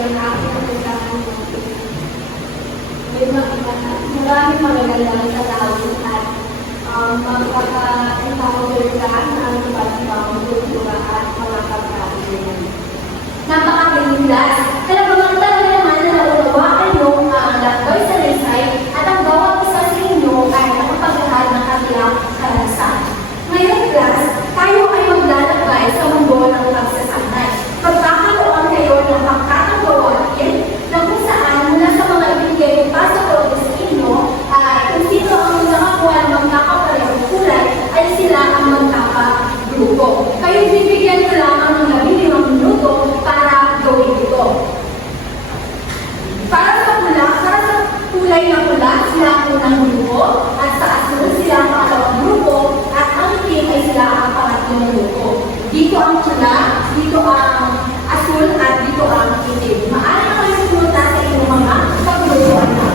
yung aking kapuntahan mo. May maraming magagandang tatawin at magkaka-encounter ka ng iba't ibang kultura at mga pagkain. Napakabilis. Kaya mga talaga naman na naunawaan yung lakboy sa Lisay at ang bawat isa sa inyo ay nakapaglahat ng kanilang karanasan. Ngayon, class, tayo ay maglalakbay sa mundo ng pagsasanay. Magkakaroon kayo ng pangkatang gawain na kung saan mula sa mga ibigay pa sa todo sa inyo ay kung sino ang nakakuha ng magkakaparehong kulay ay sila ang magkakagrupo. Kayo bibigyan ko lamang ng 15 minuto para gawin ito. Para sa kulay na pula, sila ang unang grupo, at sa asul, sila ang pangalawang grupo, at ang itim ay sila ang pangatlong grupo. Dito ang pula, dito ang asul, at dito ang itim. Maaari na kayo sumunta sa inyong mga paglutuan na.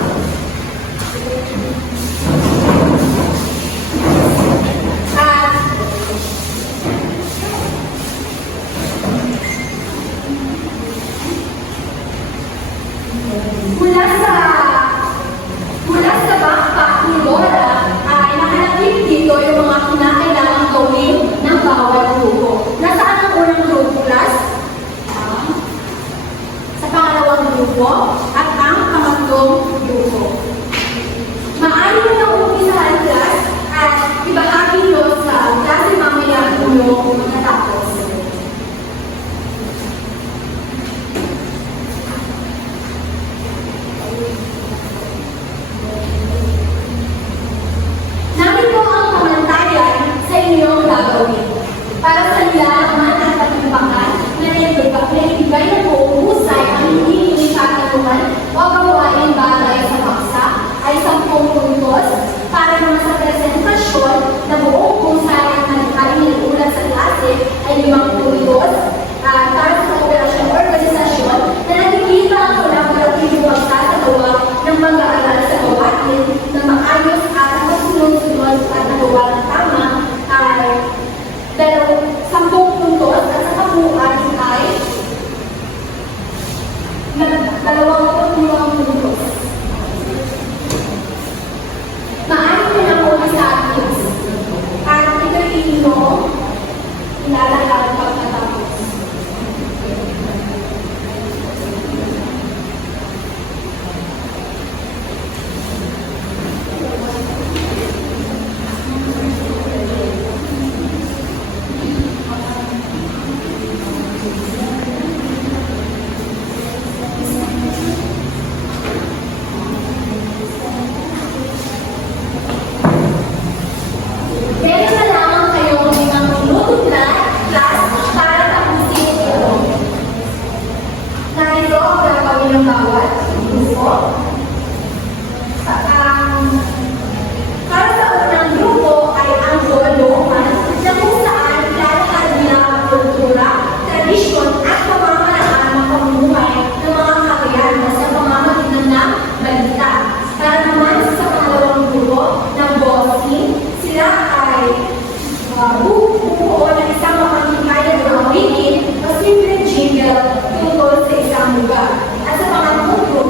Mula sa backpack ni Laura ay nakalagay dito yung mga kinakailangang gawin ng bawat grupo. Nasaan ang unang grupo, class? Sa pangalawang grupo at ang pangatlong grupo. Maaari mo na umpisahan, class, at ibahagi nyo sa klase mamaya ulo natapos. Narito ang pamantayan sa inyong gagawin. Para sa nilalaman at patimbangan na naibigay na buong husay ang hindi inipatanungan o gawain bagay sa paksa ay 10 puntos. Para naman sa presentasyon na buong husay ang nag-inuulat sa klase ay 5 puntos. Para sa operasyon o organisasyon na nakikita ang kolaboratibo pagsasagawa ng pag-aaral sa gawain na maayos at sunod-sunod at nagawa ng tama ay 10 puntos at sa kabuuan ay 25 puntos. Maaari ko na po sa akin at ito'y ilalagay pagkatapos. Meron na lamang kayong 5 minuto na class para tapusin ito. Narito ang gagawin ng bawat grupo. Para sa unang grupo ay ang bolongan na kung saan lalakad nila ang kultura, tradisyon at pamamaraan ng pamumuhay ng mga kakayahan sa pamamagitan ng balita. Para naman sa pangalawang grupo ng bossing, sila ay bubuo ng isang mapagkikaya na awitin o simple jingle tungkol sa isang lugar. At sa pangatlong grupo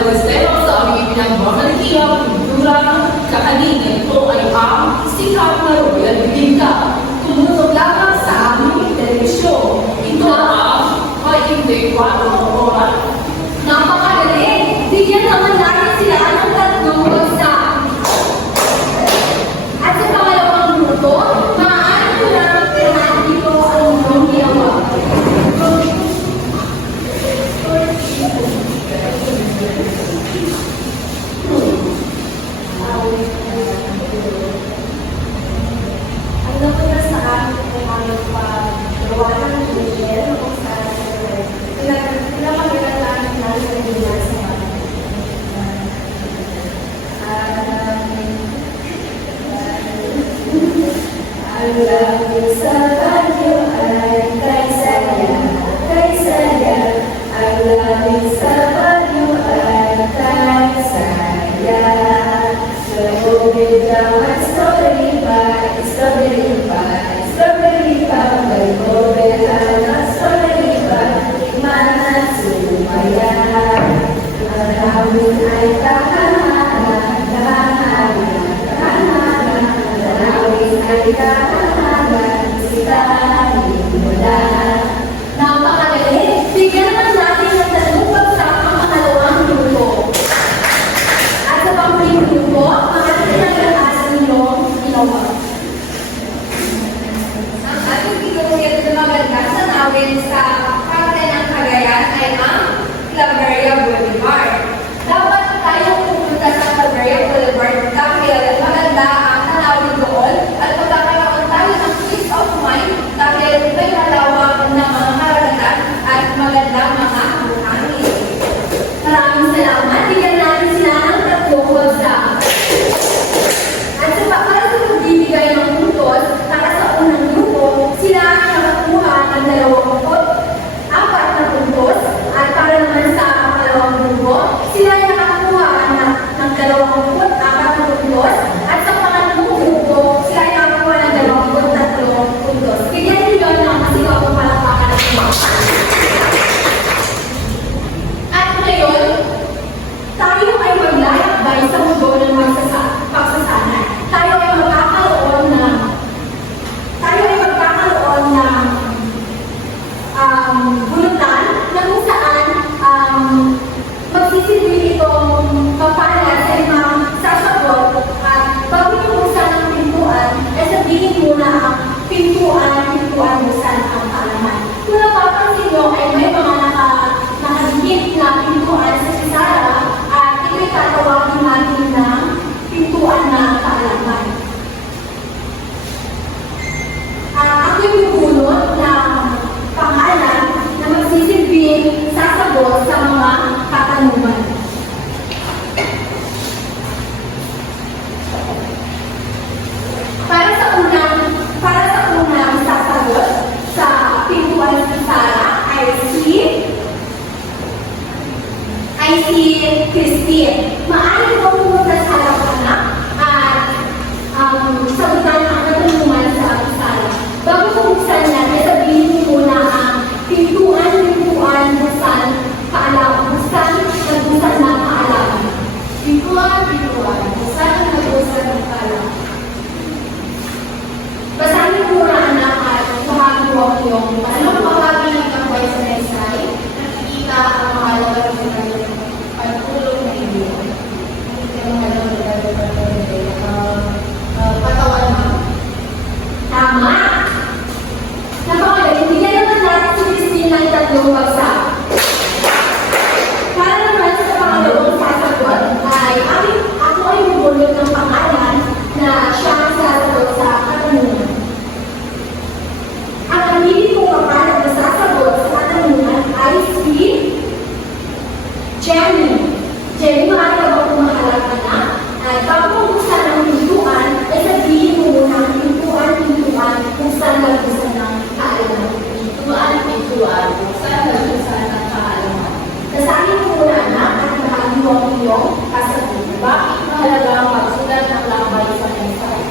Palestero sa aming pinagbabalitiang kultura, kakanin ito ay ang sikat na royal bibingka. Tumutok lamang sa aming telebisyon. Ito ang Kainde 4 Oras. Napakagaling! Bigyan naman natin sila ng tatlong bagsak. At sa pangalawang grupo, maaari ko lang tirahan dito ang inyong ginawa. Ang napunta sa akin ay aming paggawa ng Miguel kung saan pinapagkakataan natin sa Miguel sa mga. Ang langit sa bagyo ay kay saya. Ang langit sa bagyo ay kay saya. Strawberry pa, may bobela na strawberry pa, tikman at sumaya. Ang hawin ay kahanga. Ang hawin ay kahanga, sitahin mo lang. Napakagaling! Bigyan naman natin ng tatlong bagsak ang pangalawang grupo. At sa panghuling grupo, makakilalakas ninyong ginawa. Ang ating pinugit na maganda sa nawin sa parte ng Cagayan ay ang Claveria Boulevard. Dapat tayong pupunta sa Claveria Boulevard Dahil maganda ang tanawin doon at magkakaroon tayo ng peace of mind dahil may malawak na mga karagatan at magandang mga buhangin. Maraming salamat. Bigyan natin sila ng tatlong bagsak. At sa para sa pagbibigay ng puntos, para sa unang grupo, sila ay nakakuha ng 24 na puntos. At para naman sa pangalawang grupo, sila ay nakakuha ng 24 na puntos. At sa pangatlong grupo, sila ay nakakuha ng 23 puntos. Bigyan niyo ng masigaw ng palakpakan ng mga. At ngayon, tayo ay maglalakbay sa mundo ng pagsasanay. Tayo ay magkakaroon ng bulutan na kung saan magsisilbi itong papala sa imang sasagot at bago niyo buksan ang pintuan, ay sabihin muna ang pintuan buksan ang kaalaman. Kung napapansin nyo ay may mga nakadikit na pintuan sa sisara at ito'y tatawagin natin ng pintuan na kaalaman. At ako'y bubunot ng pangalan na magsisilbing sasagot sa mga katanungan. Para sa unang sasagot sa pintuan ng sisara ay si Christine. Maaari ko pumunta sa harapan at sagutan ang katanungan sa sala. Bago ko buksan natin, sabihin niyo muna ang pintuan, buksan, kaalaman. Buksan ng kaalaman. Pintuan, buksan ng kaalaman. Basahin mo muna anak at bahagi mo ang iyong anong bahagi ng kakway sa mensahe. Nakikita ang mahalaga ng pagtulong na iyo. Patawan mo. Tama! Napakagaling. Bigyan naman natin si Christine ng tatlong bagsak. Para naman sa pangalawang sasagot ay ako ay bubulot ng pangalan na siya ang sasagot sa katanungan. Ang aminin kong pangalan na sasagot sa katanungan ay si Jenny. Jenny, maaari ka ba kung mahalap ka na? At bago mo buksan ang pintuan, ay sabihin mo muna ang pintuan, kung saan nagbusan ng kaalaman. Pintuan, saan nagbusan ng kaalaman. Nasahin mo muna anak at bahagi mo ang iyong kasagutan. Bakit mahalaga ang pagsulat ng lakbay sa mensahe?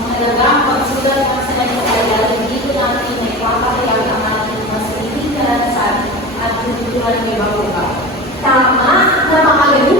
Mahalaga ang pagsulat ng mensahe dahil dito natin may papahayag ang ating mas sariling karanasan at kultural may bago. Tama! Napakagaling!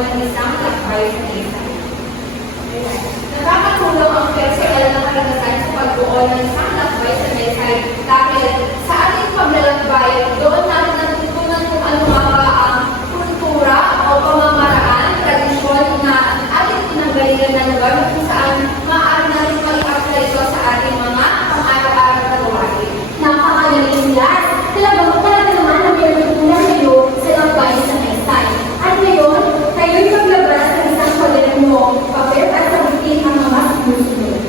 ng isang lakbay sa isa. Nakakatulong ang personal na karanasan sa pagbuo ng isang lakbay sa Mesaay dahil sa ating paglalakbay, doon natin natutunan kung ano nga ba ang kultura o pamamaraan, tradisyon na ating pinanggalingan na lugar kung saan maaari natin mag-apply ito sa ating mga pang-araw-araw na gawain. Napakagaling lahat. Talaga naman na may natutunan kayo sa lakbay sa Mesaay. At ngayon, kayo'y maglabas ng isang kwaderno, papel at sagutin ang mga sumusunod.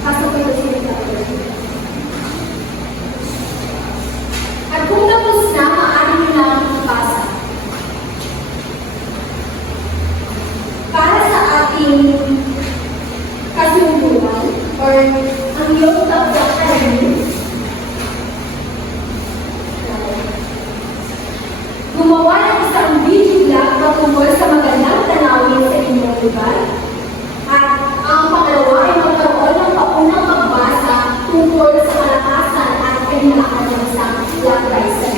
Pasok kayo sa papel. At kung tapos na, maaari nyo na ipasa. Para sa ating kasunduan or ang iyong pagkakaroon, gumawa ng isang video vlog patungkol sa magandang tanawin sa inyong lugar. At ang pangalawa ay magkaroon ng paunang pagbasa tungkol sa kalakasan at kahinaan ng isang lakbay sa